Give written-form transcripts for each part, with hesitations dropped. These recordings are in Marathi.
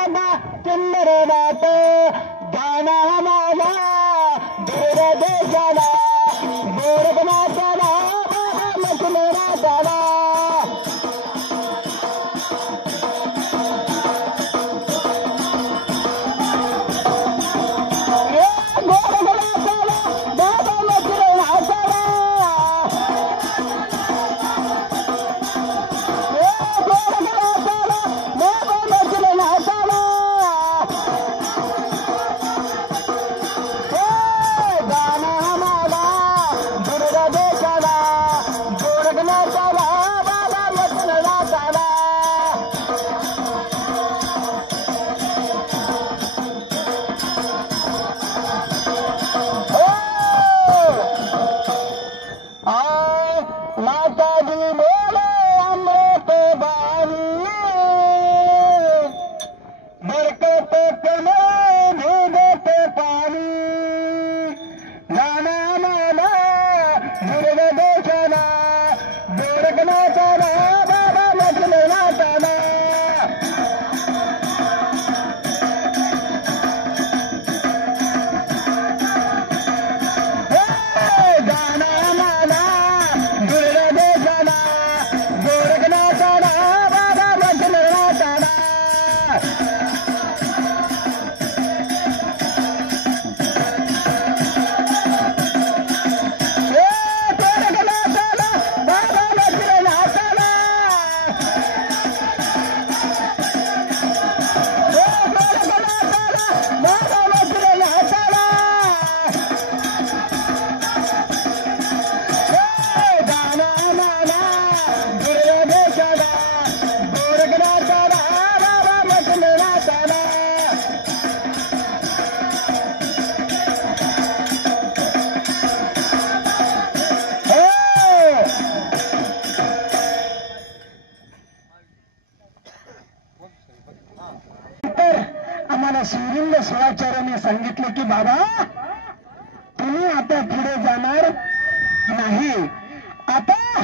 बाबा चंद्रनाथ गाना माझा दूर देशाला गोरखनाथाला लक्ष्मणाला शिवलिंग शिवाचार्याने सांगितले की बाबा तुम्ही आता पुढे जाणार नाही, आता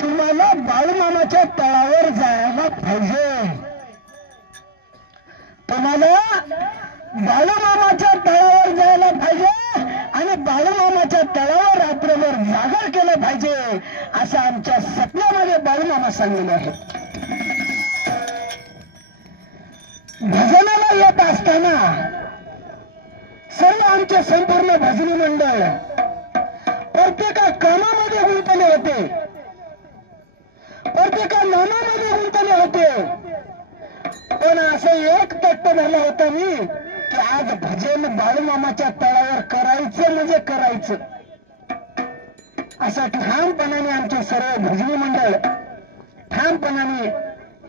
तुम्हाला बाळूमामाच्या तळावर जायला पाहिजे, तुम्हाला बाळूमामाच्या तळावर जायला पाहिजे आणि बाळूमामाच्या तळावर रात्रभर जागर केलं पाहिजे असं आमच्या सपन्यामध्ये बाळूमामा सांगितले आहे. भजनाला येत असताना सर्व आमचे संपूर्ण भजनी मंडळ प्रत्येका कामामध्ये गुंतले होते, प्रत्येका नामामध्ये गुंतले होते, पण असं एक तट्ट झालं होतं मी की आज भजन बाळूमामाच्या तळावर करायचं म्हणजे करायचं असं ठामपणाने आमचे सर्व भजनी मंडळ ठामपणाने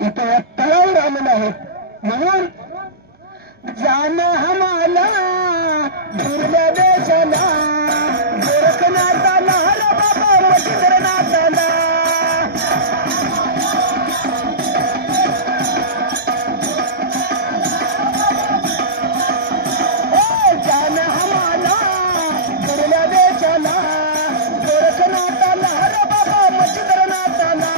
इथं तळावर आलेलं आहे. म्हणून जाना हमाला दुर्गा देशाला गोरखनाथाला बाबा वशिंद्रनाथाला जाना हमाला दुर्गा देशाला गोरखनाथाला बाबा वशिंद्रनाथाला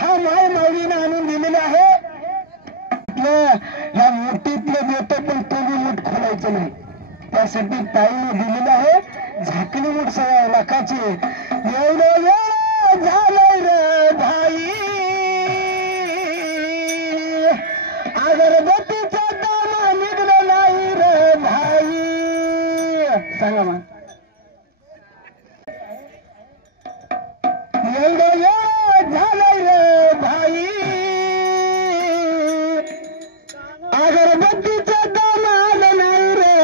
हा माय माऊलीने आणून दिलेला आहे. ह्या मुठीतलं देतो पण तो मूठ खोलायचं नाही, त्यासाठी ताईने दिलेलं आहे झाकली मूठ सगळ्या लाखाची. एवढं वेळ झालंय रे भाई अगरबत्तीचा दाना निघलं नाही रे भाई. सांगा मग एवढं वेळ झालंय रे भाई अगरबत्तीचा दाना आलं नाही रे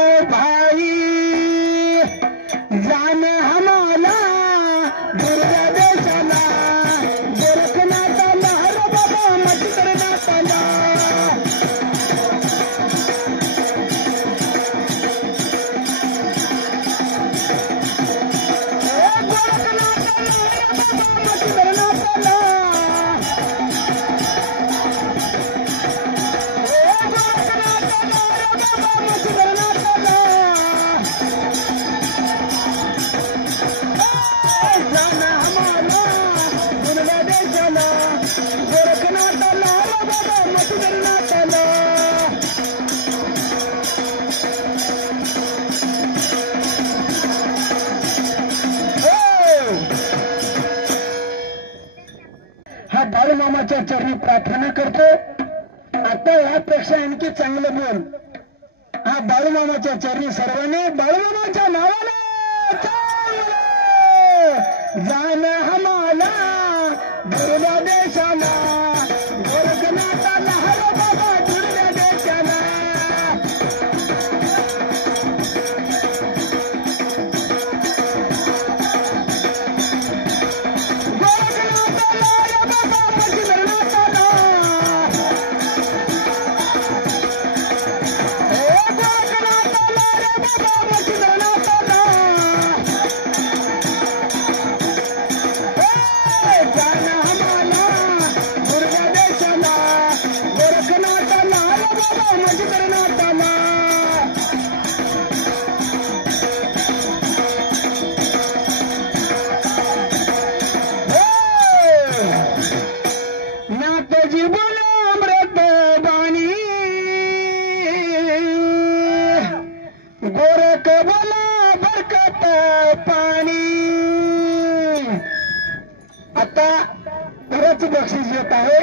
चरणी प्रार्थना करतो. आता यापेक्षा आणखी चांगलं बोल. हा बाळूमामाच्या चरणी सर्वांनी बाळूमामाच्या नावाने जाण हमाला दुर्गा देशाला गोरखनाथाला हर बाबा दुर्गा देशाला. बक्षीस येत आहे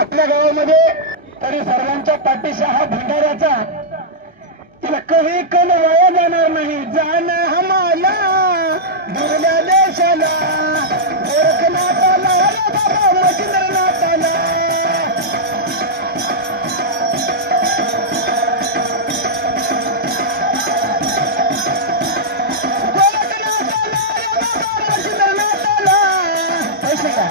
आपल्या गावामध्ये. तरी सर्वांच्या पाठीशी हा भंडाऱ्याचा तिला कधी कण वाया जाणार नाही. जाण हमाला दुर्गा देशाला गोरखनाथाला अरे बाबा मच्छिंद्रनाथाला. गोरखनाथाला अरे बाबा मच्छिंद्रनाथाला. पैसे का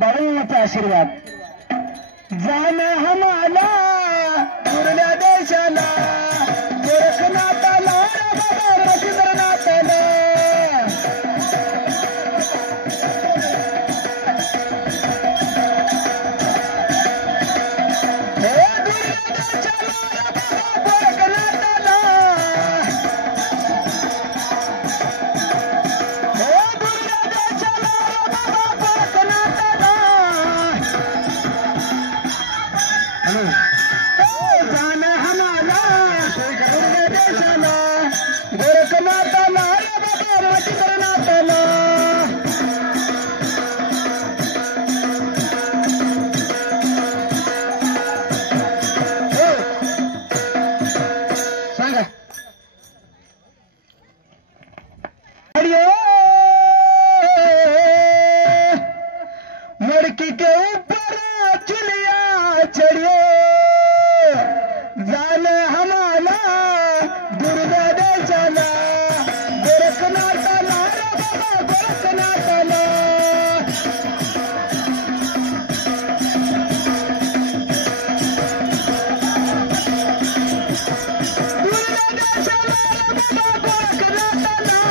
बाळूमामाचा आशीर्वाद. जाण हमाला दुर्गा देशाला गोरखनाथाला रे बाबा मच्छिंद्रनाथाला. मड़की के ऊपर चुलिया चढ़ियो जान हमारा दुर्गा देशाला गोरखनाथाला रे बाबा गोरखनाथाला. दुर्गा देशाला रे बाबा गोरखनाथाला.